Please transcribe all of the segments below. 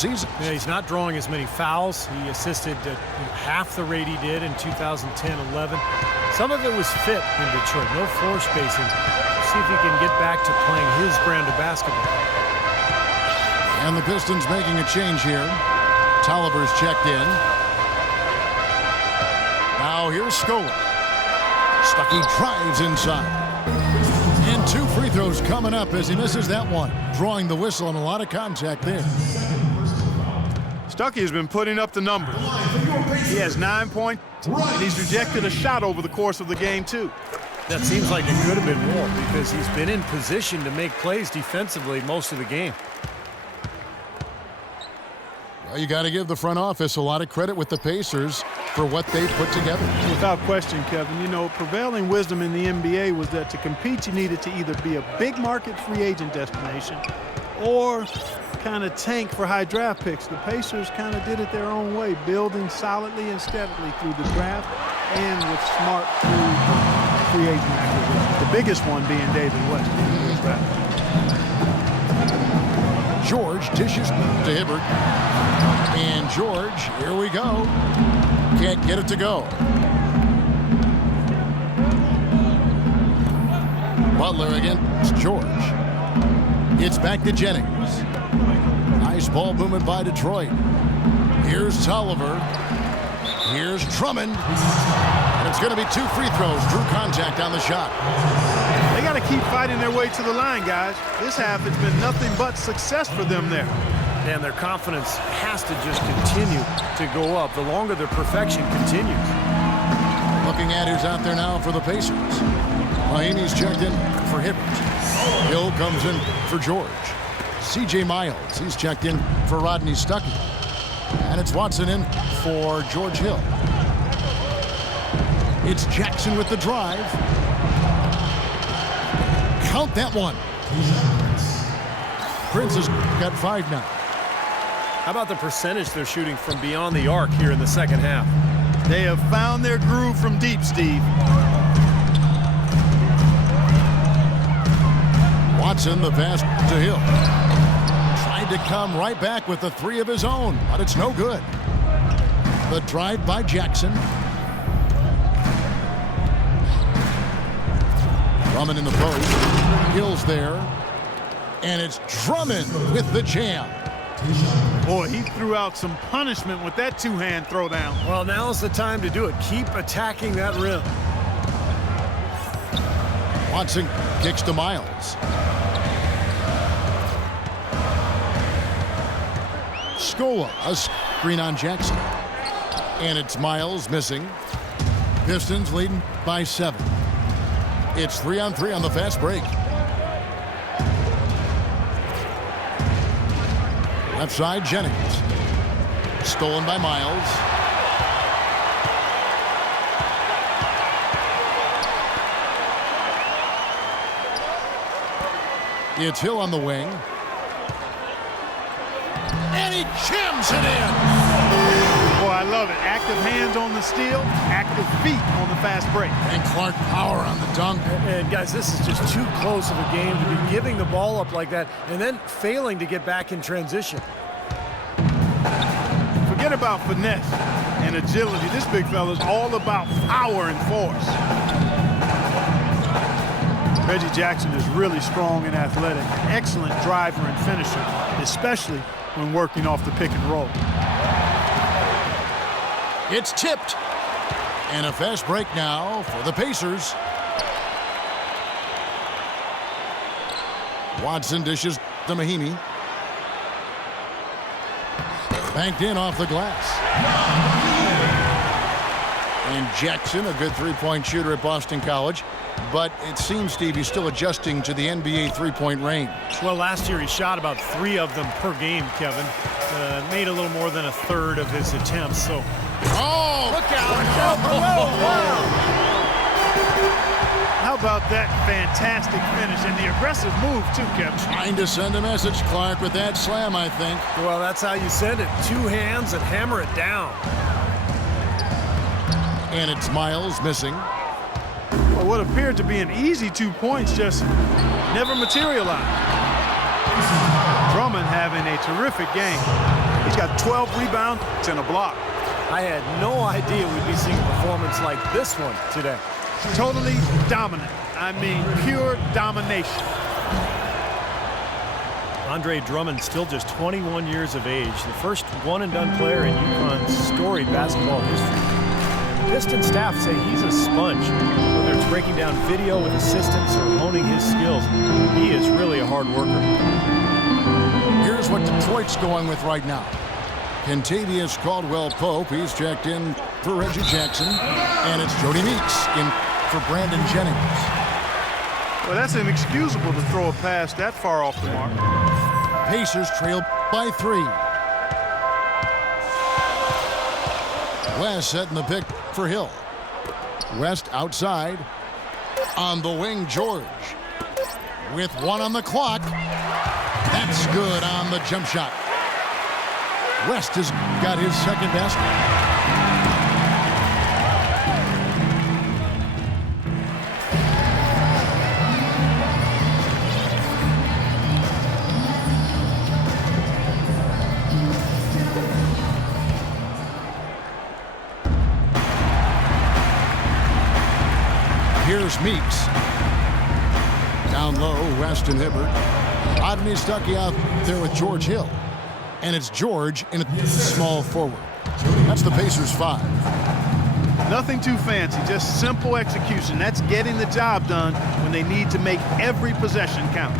season. Yeah, he's not drawing as many fouls. He assisted at half the rate he did in 2010-11. Some of it was fit in Detroit. No floor spacing. See if he can get back to playing his brand of basketball. And the Pistons making a change here. Tolliver's checked in. Now here's Scola. Stuckey drives inside. And 2 free throws coming up as he misses that one. Drawing the whistle and a lot of contact there. Stuckey has been putting up the numbers. He has 9 points, and he's rejected a shot over the course of the game, too. That seems like it could have been more because he's been in position to make plays defensively most of the game. Well, you got to give the front office a lot of credit with the Pacers for what they put together. Without question, Kevin, you know, prevailing wisdom in the NBA was that to compete, you needed to either be a big market free agent destination or kind of tank for high draft picks. The Pacers kind of did it their own way, building solidly and steadily through the draft and with smart free agent acquisition. The biggest one being David West. George dishes to Hibbert. And George, here we go. Can't get it to go. Butler against George. It's back to Jennings. Nice ball movement by Detroit. Here's Tolliver. Here's Drummond. And it's going to be 2 free throws. Drew contact on the shot. They got to keep fighting their way to the line, guys. This half has been nothing but success for them there. And their confidence has to just continue to go up the longer their perfection continues. Looking at who's out there now for the Pacers. Mahinmi's checked in for Hibbert. Hill comes in for George. C.J. Miles, he's checked in for Rodney Stuckey. And it's Watson in for George Hill. It's Jackson with the drive. Count that one. Prince has got 5 now. How about the percentage they're shooting from beyond the arc here in the second half? They have found their groove from deep, Steve. Watson, the pass to Hill. Tried to come right back with the 3 of his own, but it's no good. The drive by Jackson. Drummond in the post. Hill's there. And it's Drummond with the jam. Boy, he threw out some punishment with that 2-hand throwdown. Well, now's the time to do it. Keep attacking that rim. Watson kicks to Miles. Scola, a screen on Jackson. And it's Miles missing. Pistons leading by 7. It's 3-on-3 on the fast break. Left side, Jennings. Stolen by Miles. It's Hill on the wing. And he jams it in. Boy, I love it. Active hands on the steal, active feet on the fast break. And Clark power on the dunk. And guys, this is just too close of a game to be giving the ball up like that and then failing to get back in transition. Forget about finesse and agility. This big fella's all about power and force. Reggie Jackson is really strong and athletic. Excellent driver and finisher, especially when working off the pick and roll. It's tipped. And a fast break now for the Pacers. Watson dishes to Mahinmi. Banked in off the glass. And Jackson, a good 3-point shooter at Boston College. But it seems, Steve, he's still adjusting to the NBA 3-point range. Well, last year he shot about 3 of them per game, Kevin. Made a little more than a third of his attempts, so... Oh! Look out! How about that fantastic finish and the aggressive move, too, Kevin? Trying to send a message, Clark, with that slam, I think. Well, that's how you send it. 2 hands and hammer it down. And it's Miles missing. Well, what appeared to be an easy 2 points just never materialized. Drummond having a terrific game. He got 12 rebounds and a block. I had no idea we'd be seeing a performance like this one today. Totally dominant. I mean, pure domination. Andre Drummond, still just 21 years of age, the first one-and-done player in UConn's storied basketball history. The Pistons staff say he's a sponge. Whether it's breaking down video with assistants or honing his skills, he is really a hard worker. Here's what Detroit's going with right now. Kentavious Caldwell-Pope, he's checked in for Reggie Jackson. And it's Jody Meeks in for Brandon Jennings. Well, that's inexcusable to throw a pass that far off the mark. Pacers trail by 3. West setting the pick for Hill. West outside. On the wing, George. With 1 on the clock. That's good on the jump shot. West has got his second best. Here's Meeks. Down low, West and Hibbert. Odney Stuckey out there with George Hill. And it's George in a small forward. That's the Pacers 5. Nothing too fancy, just simple execution. That's getting the job done when they need to make every possession count.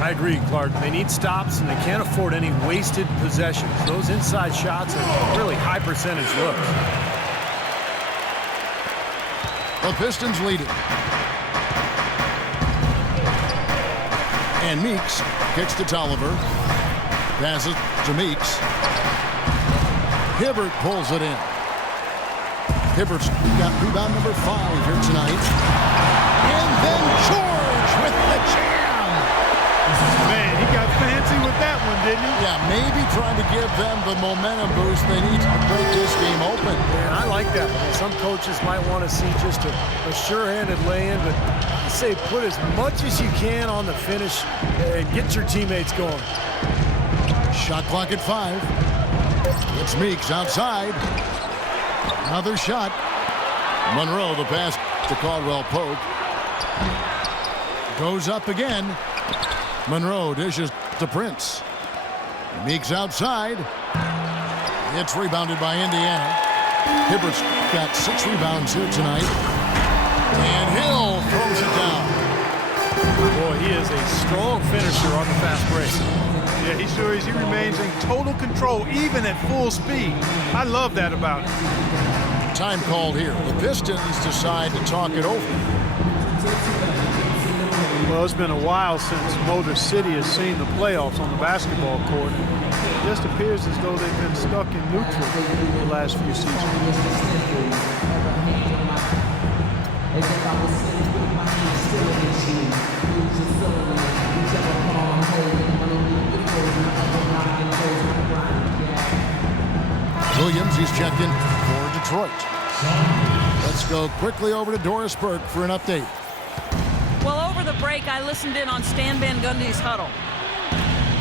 I agree, Clark. They need stops, and they can't afford any wasted possessions. Those inside shots are really high percentage looks. The Pistons lead it. And Meeks kicks to Tolliver. Passes to Meeks. Hibbert pulls it in. Hibbert's got rebound number 5 here tonight. And then George with the jam. Man, he got fancy with that one, didn't he? Yeah, maybe trying to give them the momentum boost they need to break this game open. Man, I like that. I mean, some coaches might want to see just a sure-handed lay-in, but I say put as much as you can on the finish and get your teammates going. Shot clock at 5. It's Meeks outside. Another shot. Monroe, the pass to Caldwell-Pope. Goes up again. Monroe dishes to Prince. Meeks outside. It's rebounded by Indiana. Hibbert's got 6 rebounds here tonight. And Hill throws it down. Boy, he is a strong finisher on the fast break. Yeah, he sure is. He remains in total control, even at full speed. I love that about him. Time called here. The Pistons decide to talk it over. Well, it's been a while since Motor City has seen the playoffs on the basketball court. It just appears as though they've been stuck in neutral the last few seasons. Williams, he's checked in for Detroit. Let's go quickly over to Doris Burke for an update. Well, over the break, I listened in on Stan Van Gundy's huddle.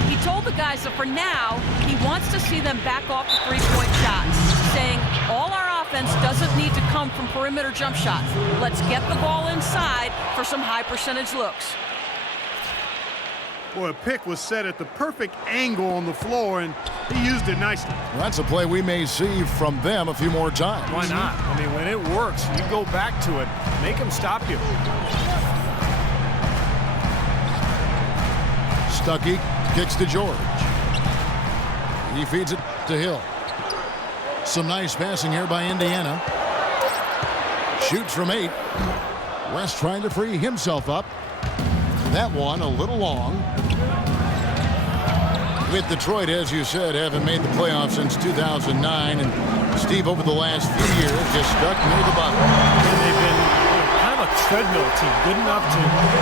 He told the guys that for now, he wants to see them back off the three-point shots, saying all our offense doesn't need to come from perimeter jump shots. Let's get the ball inside for some high-percentage looks. Boy, a pick was set at the perfect angle on the floor, and he used it nicely. Well, that's a play we may see from them a few more times. Why not? I mean, when it works, you go back to it. Make them stop you. Stuckey kicks to George. He feeds it to Hill. Some nice passing here by Indiana. Shoots from 8. West trying to free himself up. That one a little long. With Detroit, as you said, haven't made the playoffs since 2009. And Steve, over the last few years, just stuck near the bottom. And they've been kind of a treadmill team. Good enough to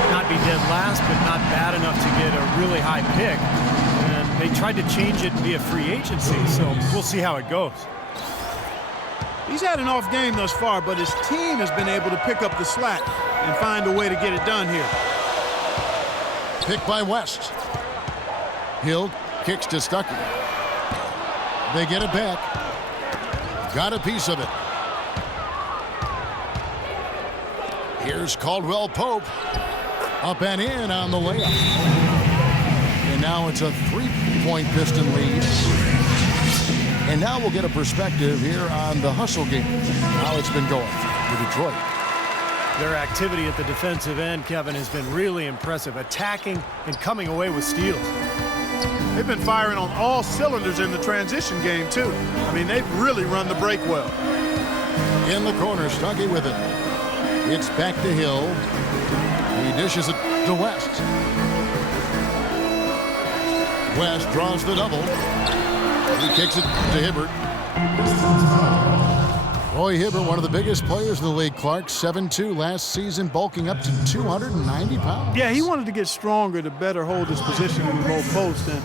not be dead last, but not bad enough to get a really high pick. And they tried to change it via free agency, so we'll see how it goes. He's had an off game thus far, but his team has been able to pick up the slack and find a way to get it done here. Pick by West. Hill kicks to Stuckey. They get it back. Got a piece of it. Here's Caldwell Pope. Up and in on the layup. And now it's a 3-point Piston lead. And now we'll get a perspective here on the hustle game. How it's been going for Detroit. Their activity at the defensive end, Kevin, has been really impressive. Attacking and coming away with steals. They've been firing on all cylinders in the transition game, too. I mean, they've really run the break well. In the corner, Stuckey with it. It's back to Hill. He dishes it to West. West draws the double. He kicks it to Hibbert. Roy Hibbert, one of the biggest players in the league, Clark, 7'2" last season, bulking up to 290 pounds. Yeah, he wanted to get stronger to better hold his position in the goal post, and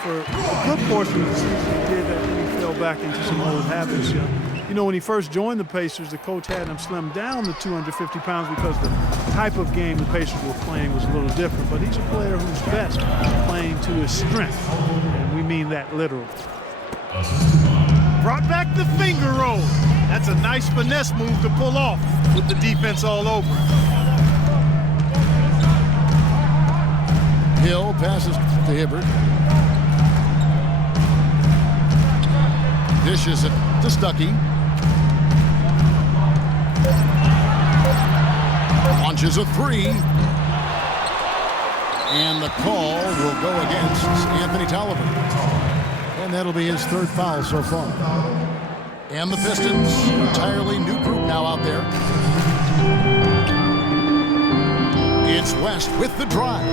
for a good portion of the season he did that, and he fell back into some old habits. You know, when he first joined the Pacers, the coach had him slim down to 250 pounds because the type of game the Pacers were playing was a little different. But he's a player who's best playing to his strength, and we mean that literally. Brought back the finger roll. That's a nice finesse move to pull off with the defense all over him. Hill passes to Hibbert. Dishes it to Stuckey. Launches a three. And the call will go against Anthony Tolliver. And that'll be his third foul so far. And the Pistons, entirely new group now out there. It's West with the drive.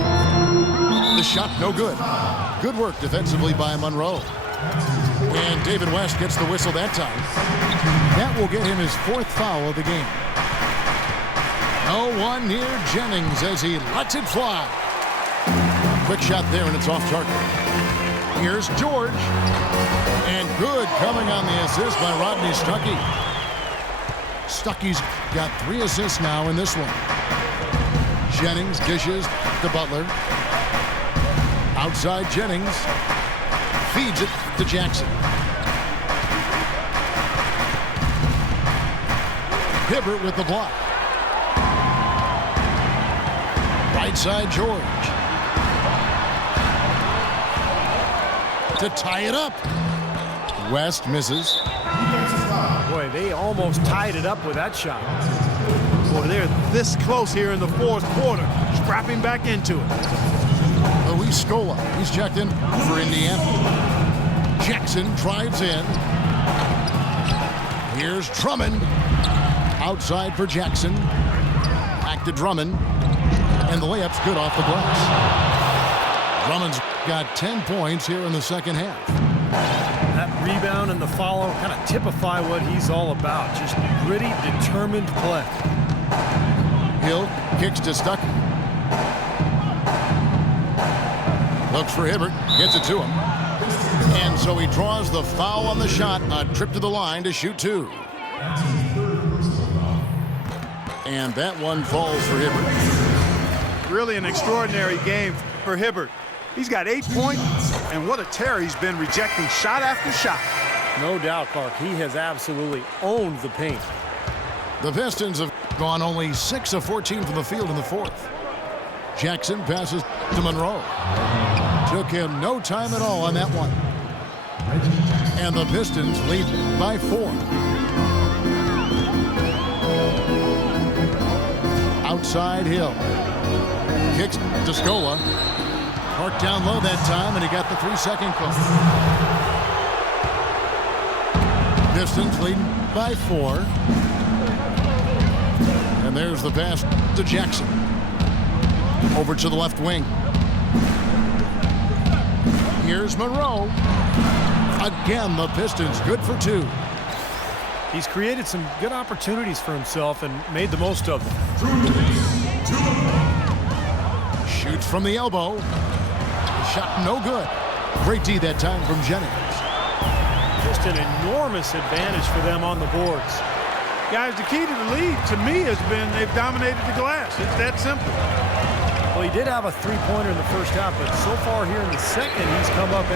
The shot no good. Good work defensively by Monroe. And David West gets the whistle that time. That will get him his fourth foul of the game. No one near Jennings as he lets it fly. Quick shot there, and it's off target. Here's George. And good coming on the assist by Rodney Stuckey. Stuckey's got 3 assists now in this one. Jennings dishes to Butler. Outside Jennings. Feeds it to Jackson. Hibbert with the block. Right side George. To tie it up. West misses. Boy, they almost tied it up with that shot. Boy, they're this close here in the fourth quarter. Scrapping back into it. Luis Scola, he's checked in for Indiana. Jackson drives in. Here's Drummond. Outside for Jackson. Back to Drummond. And the layup's good off the glass. Drummond's got 10 points here in the second half. That rebound and the follow kind of typify what he's all about. Just gritty, determined play. Hill kicks to Stuckey. Looks for Hibbert. Gets it to him. And so he draws the foul on the shot. A trip to the line to shoot 2. And that one falls for Hibbert. Really an extraordinary game for Hibbert. He's got 8 points, and what a tear he's been, rejecting shot after shot. No doubt, Clark. He has absolutely owned the paint. The Pistons have gone only 6 of 14 from the field in the fourth. Jackson passes to Monroe. Took him no time at all on that one. And the Pistons lead by 4. Outside Hill. Kicks to Scola. Parked down low that time, and he got the 3-second call. Pistons leading by 4. And there's the pass to Jackson. Over to the left wing. Here's Monroe. Again, the Pistons good for 2. He's created some good opportunities for himself and made the most of them. Shoots from the elbow. Shot no good. Great D that time from Jennings. Just an enormous advantage for them on the boards. Guys, the key to the lead, to me, has been they've dominated the glass. It's that simple. Well, he did have a 3-pointer in the first half, but so far here in the second, he's come up